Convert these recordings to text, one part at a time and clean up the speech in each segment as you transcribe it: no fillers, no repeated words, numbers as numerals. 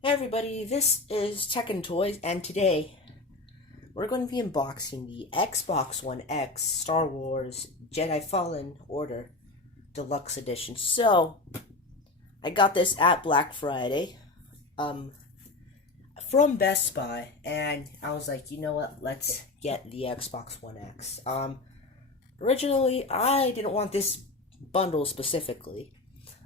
Hey everybody, this is Tech and Toys, and today we're going to be unboxing the Xbox One X Star Wars Jedi Fallen Order Deluxe Edition. So, I got this at Black Friday um, from Best Buy, and I was like, you know what, let's get the Xbox One X. Originally, I didn't want this bundle specifically.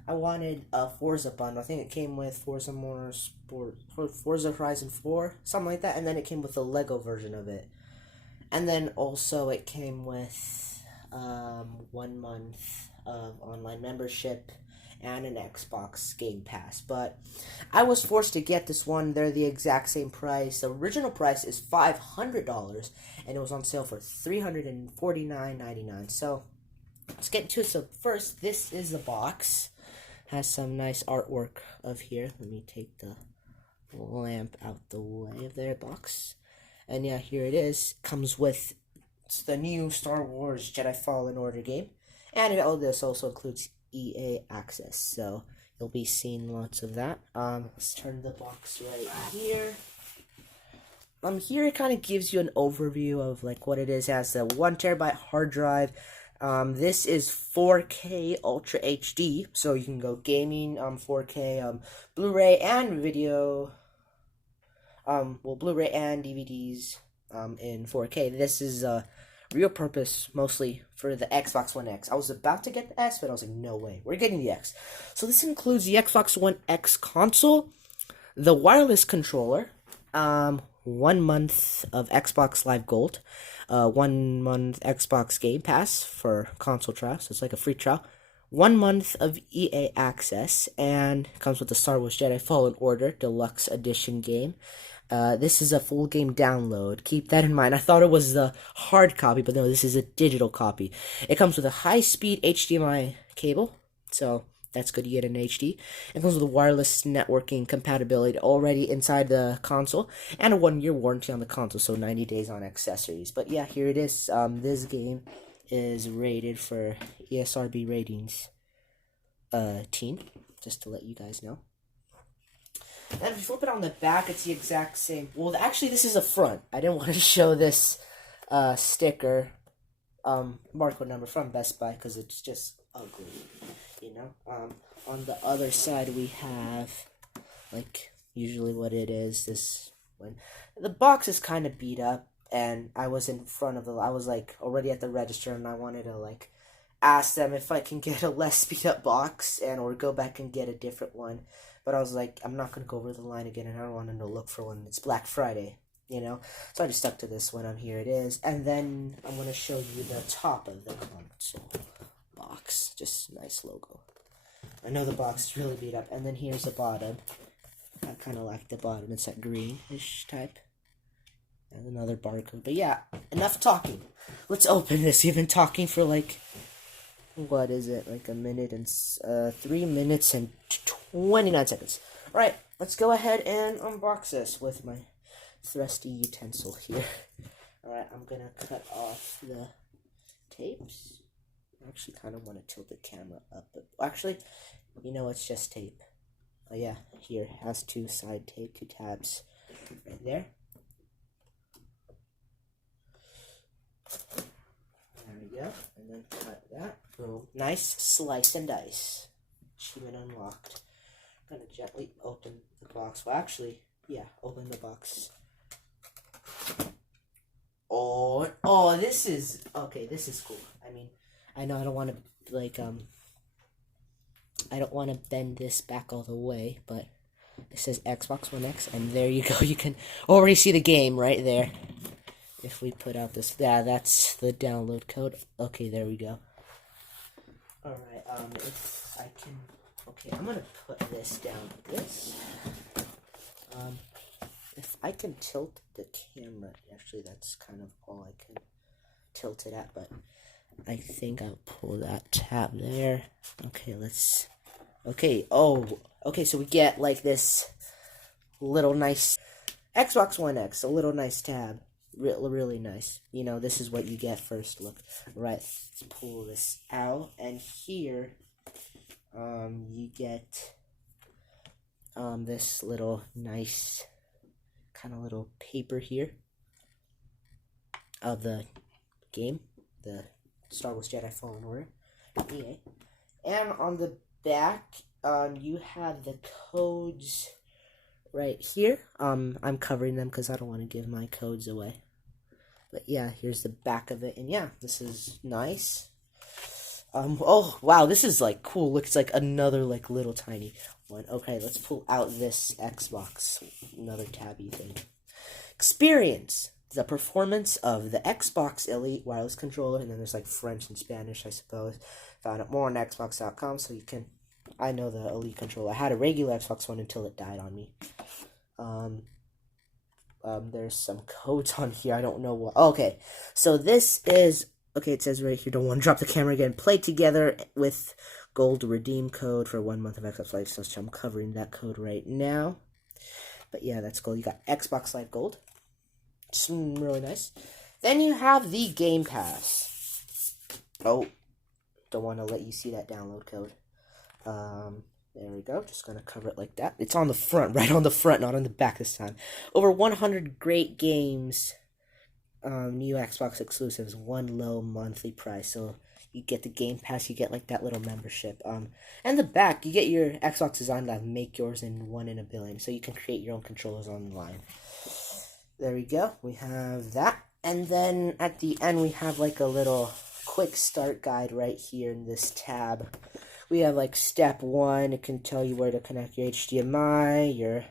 I wanted a Forza bundle. I think it came with Forza Motorsport, Forza Horizon 4, something like that, and then it came with the Lego version of it. And then also it came with 1 month of online membership and an Xbox Game Pass. But I was forced to get this one. They're the exact same price. The original price is $500, and it was on sale for $349.99. So let's get into it. So first, this is the box. Has some nice artwork of here. Let me take the lamp out the way of their box. And yeah, here it is. Comes with the new Star Wars Jedi Fallen Order game. And this also includes EA access. So you'll be seeing lots of that. Let's turn the box right here. Here it kind of gives you an overview of like what it is. It has a 1 TB hard drive. This is 4K Ultra HD, so you can go gaming, 4K, Blu-ray and video, Blu-ray and DVDs, in 4K. This is, real purpose, mostly for the Xbox One X. I was about to get the S, but I was like, no way, we're getting the X. So this includes the Xbox One X console, the wireless controller, 1 month of Xbox Live Gold, 1 month Xbox Game Pass for console trial, so it's like a free trial, 1 month of EA access, and comes with the Star Wars Jedi Fallen Order Deluxe Edition game. This is a full game download. Keep that in mind. I thought it was the hard copy, but no, this is a digital copy. It comes with a high-speed HDMI cable, so that's good, you get an HD. It comes with a wireless networking compatibility already inside the console, and a 1 year warranty on the console, so 90 days on accessories. But yeah, here it is. This game is rated for ESRB ratings, teen, just to let you guys know. And if you flip it on the back, it's the exact same. Well, actually, this is a front. I didn't want to show this sticker, barcode number from Best Buy, because it's just ugly, you know. On the other side, we have, like, usually what it is, this one. The box is kind of beat up, and I was in front of I was, like, already at the register, and I wanted to, like, ask them if I can get a less beat up box, or go back and get a different one. But I was like, I'm not going to go over the line again, and I don't want them to look for one. It's Black Friday, you know? So I just stuck to this one. Here it is. And then I'm going to show you the top of the console box. Just nice logo. I know the box is really beat up. And then here's the bottom. I kind of like the bottom. It's that greenish type. And another barcode. But yeah, enough talking. Let's open this. We've been talking for like, what is it? Like a minute and 3 minutes and 29 seconds. Alright, let's go ahead and unbox this with my thrusty utensil here. Alright, I'm gonna cut off the tapes. I actually kind of want to tilt the camera up, but actually, you know, it's just tape. Oh yeah, here, has 2 side tape, 2 tabs right there. There we go, and then cut that. Boom. Nice slice and dice. Achievement unlocked. I'm gonna gently open the box. Well, actually, yeah, open the box. Oh, this is okay. This is cool. I mean, I know I don't want to I don't want to bend this back all the way, but it says Xbox One X, and there you go. You can already see the game right there. If we put out this, yeah, that's the download code. Okay, there we go. Alright, if I can, okay, I'm gonna put this down like this. If I can tilt the camera, actually that's kind of all I can tilt it at, but I think I'll pull that tab there. Okay, okay, okay, so we get like this little nice Xbox One X, a little nice tab. Really nice. You know, this is what you get first look. Right, let's pull this out, and here, you get this little nice kind of little paper here of the game, the Star Wars Jedi Fallen Order, EA. And on the back, you have the codes right here. I'm covering them because I don't want to give my codes away. But yeah, here's the back of it, and yeah, this is nice. Oh wow, this is like cool. Looks like another like little tiny one. Okay, let's pull out this Xbox, another tabby thing. Experience the performance of the Xbox Elite wireless controller, and then there's like French and Spanish, I suppose. Found out more on Xbox.com, so you can. I know the Elite controller. I had a regular Xbox One until it died on me. There's some codes on here. I don't know what. Okay, so this is. Okay, it says right here, don't want to drop the camera again. Play together with gold redeem code for 1 month of Xbox Live. So I'm covering that code right now. But yeah, that's cool. You got Xbox Live Gold. It's really nice. Then you have the Game Pass. Oh, don't want to let you see that download code. There we go. Just going to cover it like that. It's on the front, right on the front, not on the back this time. Over 100 great games. New Xbox exclusives, one low monthly price. So you get the Game Pass, you get like that little membership. And the back, you get your Xbox Design Lab, make yours in 1 in a billion. So you can create your own controllers online. There we go. We have that. And then at the end, we have like a little quick start guide right here in this tab. We have like step 1. It can tell you where to connect your HDMI. You're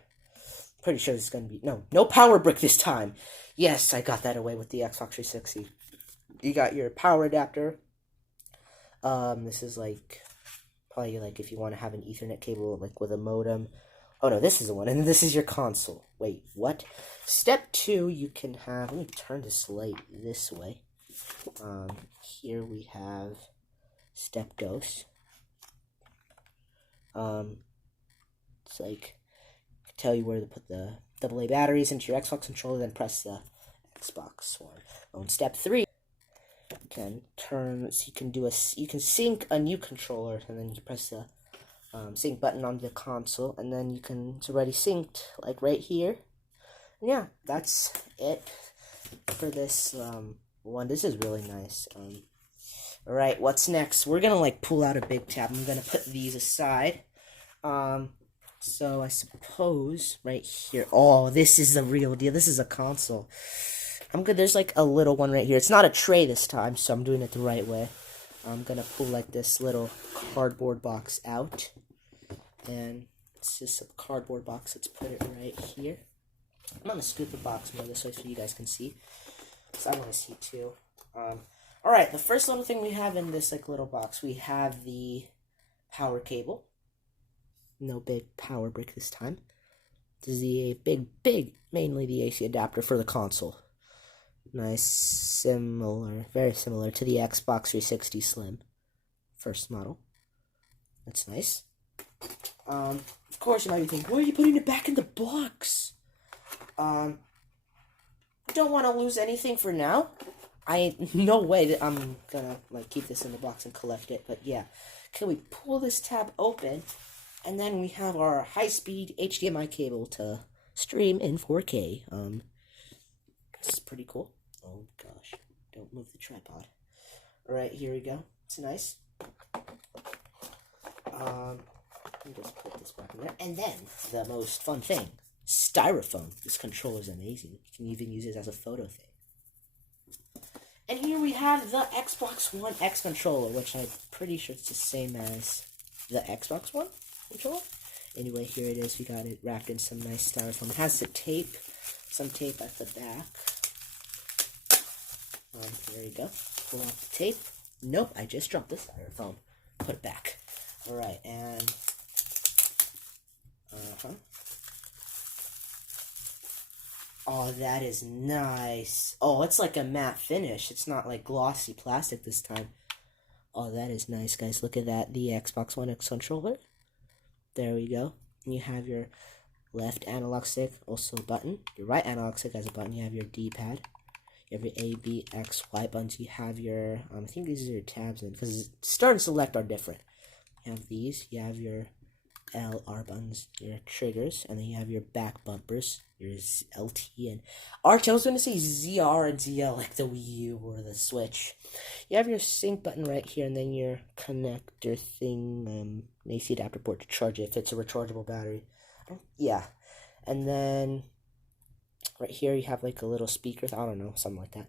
pretty sure this is going to be... No power brick this time. Yes, I got that away with the Xbox 360. You got your power adapter. This is like... Probably like if you want to have an Ethernet cable like with a modem. Oh no, this is the one. And this is your console. Wait, what? Step 2, you can have... Let me turn this light this way. Here we have step dose. It's like... Tell you where to put the AA batteries into your Xbox controller, then press the Xbox one. On step 3, you can turn, so you can do you can sync a new controller, and then you press the sync button on the console, and then it's already synced, like right here. And yeah, that's it for this one. This is really nice. Alright, what's next? We're gonna like pull out a big tab. I'm gonna put these aside. So I suppose right here. Oh, this is the real deal. This is a console. I'm good. There's like a little one right here. It's not a tray this time, so I'm doing it the right way. I'm gonna pull like this little cardboard box out, and it's just a cardboard box. Let's put it right here. I'm gonna scoot the box more this way so you guys can see, because I want to see too. All right. The first little thing we have in this like little box, we have the power cable. No big power brick this time. This is the big, mainly the AC adapter for the console. Nice, very similar to the Xbox 360 Slim. First model. That's nice. Of course, you might be thinking, why are you putting it back in the box? Don't want to lose anything for now. No way that I'm gonna like keep this in the box and collect it, but yeah. Can we pull this tab open? And then we have our high-speed HDMI cable to stream in 4K. This is pretty cool. Oh gosh, don't move the tripod. All right, here we go. It's nice. Let me just put this back in there. And then the most fun thing, styrofoam. This controller is amazing. You can even use it as a photo thing. And here we have the Xbox One X controller, which I'm pretty sure it's the same as the Xbox One controller. Anyway, here it is. We got it wrapped in some nice styrofoam. It has some tape at the back. There you go. Pull off the tape. Nope, I just dropped the styrofoam. Put it back. Alright, and... Oh, that is nice. Oh, it's like a matte finish. It's not like glossy plastic this time. Oh, that is nice, guys. Look at that. The Xbox One X controller. There we go. You have your left analog stick, also a button. Your right analog stick has a button. You have your D-pad. You have your A, B, X, Y buttons. You have your, I think these are your tabs in, because start and select are different. You have these. You have your L, R buttons, your triggers, and then you have your back bumpers, your LT and RT. I was going to say ZR and ZL like the Wii U or the Switch. You have your sync button right here, and then your connector thing, AC adapter port to charge it if it's a rechargeable battery. Yeah, and then right here you have like a little speaker. I don't know, something like that.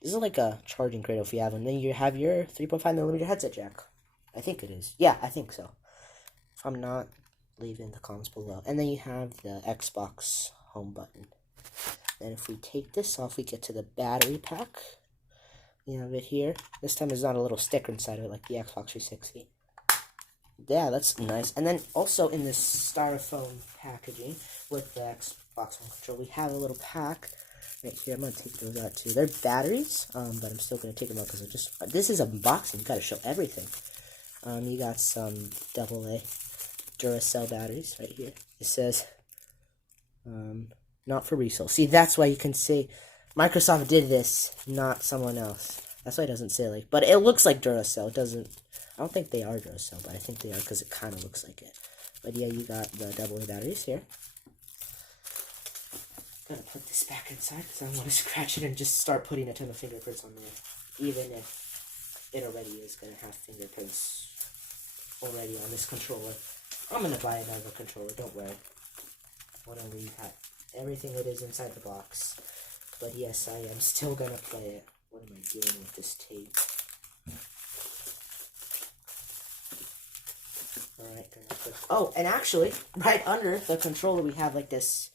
This is like a charging cradle if you have one. Then you have your 3.5mm headset jack. I think it is. Yeah, I think so. If I'm not, leave in the comments below. And then you have the Xbox home button. And if we take this off, we get to the battery pack. You have it here. This time there's not a little sticker inside of it like the Xbox 360. Yeah, that's nice. And then also in this styrofoam packaging with the Xbox One controller, we have a little pack right here. I'm going to take those out too. They're batteries, but I'm still going to take them out because this is unboxing. You got to show everything. You got some AA Duracell batteries right here. It says, not for resale. See, that's why you can say Microsoft did this, not someone else. That's why it doesn't say like, but it looks like Duracell. It doesn't, I don't think they are Duracell, but I think they are because it kind of looks like it. But yeah, you got the AA batteries here. Gonna put this back inside because I don't want to scratch it and just start putting a ton of fingerprints on there. Even if it already is gonna have fingerprints already on this controller. I'm gonna buy another controller, don't worry. I wanna leave everything that is inside the box. But yes, I am still gonna play it. What am I doing with this tape? Alright, gonna put... Oh, and actually, right under the controller we have like this.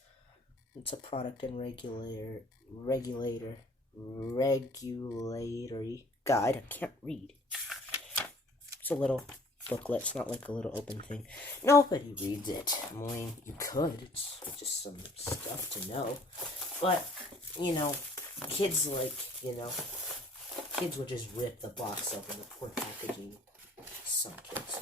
It's a product and regulatory guide. I can't read. It's a little booklet. It's not like a little open thing. Nobody reads it. I mean, you could. It's just some stuff to know. But, you know, kids kids would just rip the box open, the poor packaging. Some kids.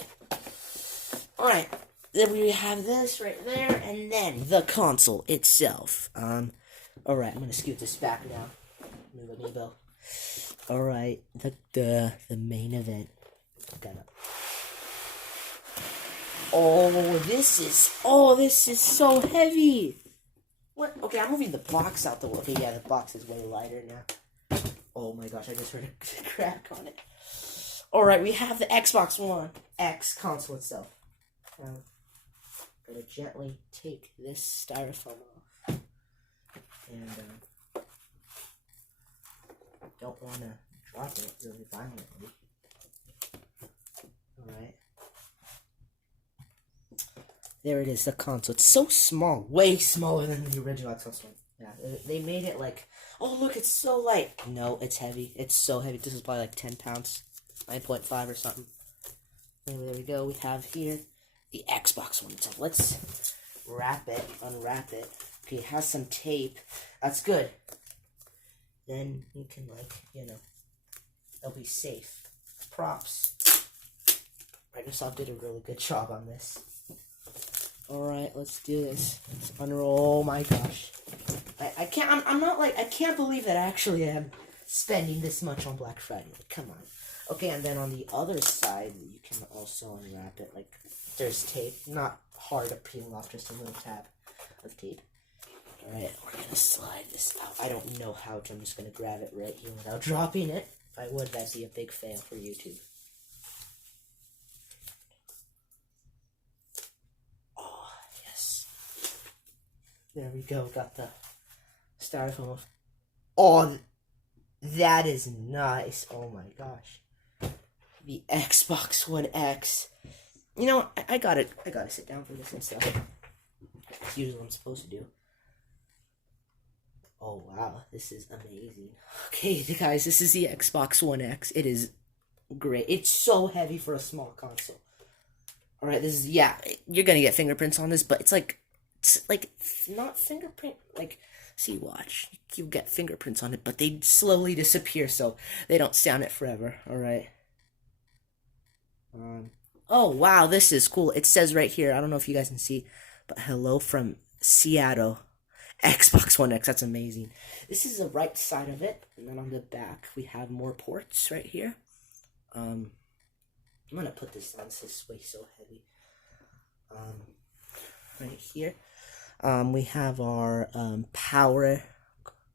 Alright. Then we have this right there, and then the console itself. Alright, I'm gonna scoot this back now. Amiibo. Alright, the main event. This is so heavy. What? Okay, I'm moving the box out the way. Okay, yeah, the box is way lighter now. Oh my gosh, I just heard a crack on it. Alright, we have the Xbox One X console itself. Gonna gently take this styrofoam off, and don't want to drop it really violently. Alright. There it is, the console. It's so small, way smaller than the original Xbox One. Yeah, they made it like, oh look, it's so light. No, it's heavy. It's so heavy. This is probably like 10 pounds, 9.5 or something. Anyway, there we go. We have here the Xbox One itself. Let's unwrap it. Okay, it has some tape. That's good. Then you can, it'll be safe. Props. Microsoft did a really good job on this. Alright, let's do this. Let's unroll. Oh my gosh. I can't believe that I actually am spending this much on Black Friday. Like, come on. Okay, and then on the other side, you can also unwrap it. Like, there's tape. Not hard to peel off, just a little tab of tape. Alright, we're gonna slide this out. I don't know how to. I'm just gonna grab it right here without dropping it. If I would, that'd be a big fail for YouTube. Oh, yes. There we go. Got the styrofoam. Oh, that is nice. Oh my gosh. The Xbox One X. You know, I gotta sit down for this and stuff. That's usually what I'm supposed to do. Oh wow, this is amazing. Okay, guys, this is the Xbox One X. It is great. It's so heavy for a small console. Alright, this is, yeah, you're gonna get fingerprints on this, but it's not fingerprint, see, watch. You'll get fingerprints on it, but they slowly disappear, so they don't stay on it forever, alright? Oh, wow, this is cool. It says right here, I don't know if you guys can see, but hello from Seattle. Xbox One X, that's amazing. This is the right side of it, and then on the back, we have more ports right here. I'm gonna put this on, this way so heavy. right here. We have our power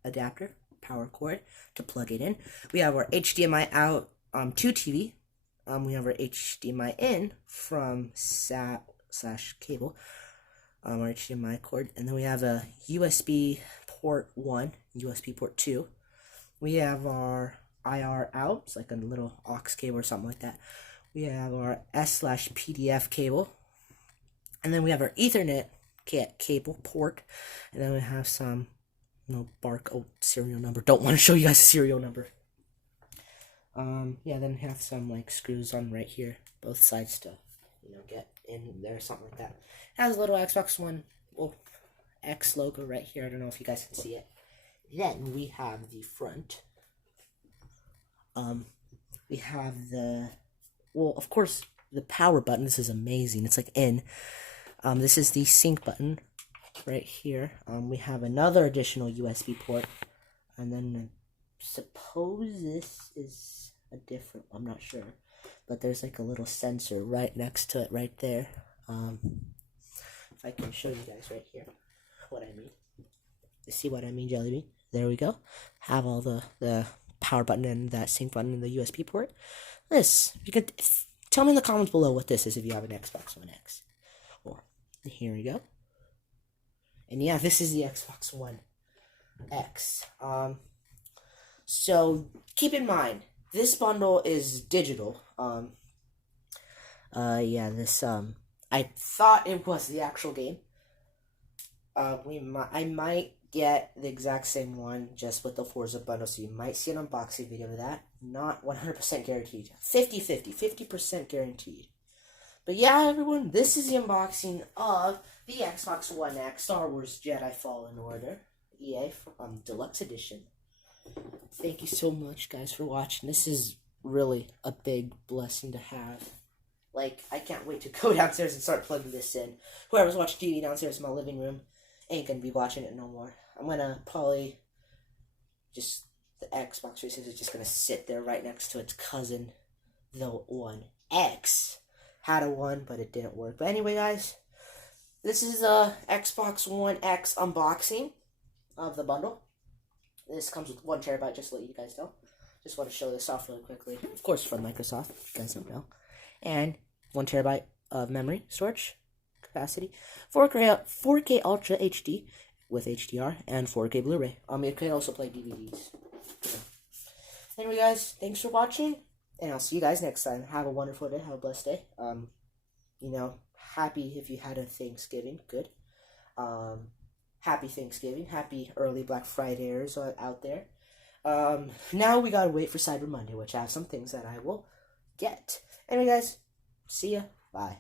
adapter, power cord to plug it in. We have our HDMI out to TV. We have our HDMI in from SAT/cable, our HDMI cord, and then we have a USB port 1, USB port 2. We have our IR out, it's like a little aux cable or something like that. We have our S/PDF cable, and then we have our Ethernet cable port, and then we have some serial number. Don't want to show you guys the serial number. Yeah, then we have some like screws on right here, both sides to get in there, something like that. It has a little Xbox One X logo right here. I don't know if you guys can see it. Then we have the front. We have of course, the power button. This is amazing. It's like in. This is the sync button right here. We have another additional USB port, and then suppose this is a different. I'm not sure, but there's like a little sensor right next to it, right there. If I can show you guys right here what I mean. You see what I mean, Jelly Bean? There we go. Have all the power button and that sync button in the USB port. You could tell me in the comments below what this is if you have an Xbox One X. Well, here we go. And yeah, this is the Xbox One X. So keep in mind, this bundle is digital. Yeah, this I thought it was the actual game. I might get the exact same one just with the Forza bundle, so you might see an unboxing video of that. Not 100% guaranteed. 50% guaranteed. But yeah, everyone, this is the unboxing of the Xbox One X Star Wars Jedi Fallen Order EA Deluxe Edition. Thank you so much, guys, for watching. This is really a big blessing to have. Like, I can't wait to go downstairs and start plugging this in. Whoever's watching TV downstairs in my living room ain't gonna be watching it no more. I'm gonna probably the Xbox 360 is just gonna sit there right next to its cousin, the One X. Had a one, but it didn't work. But anyway, guys, this is a Xbox One X unboxing of the bundle. This comes with 1 terabyte, just to let you guys know. Just want to show this off really quickly. Of course, from Microsoft, if you guys don't know. And 1 terabyte of memory storage capacity, 4K Ultra HD with HDR, and 4K Blu-ray. You can also play DVDs. Anyway, guys, thanks for watching, and I'll see you guys next time. Have a wonderful day. Have a blessed day. Happy if you had a Thanksgiving. Good. Happy Thanksgiving. Happy early Black Fridays out there. Now we gotta wait for Cyber Monday, which I have some things that I will get. Anyway, guys, see ya. Bye.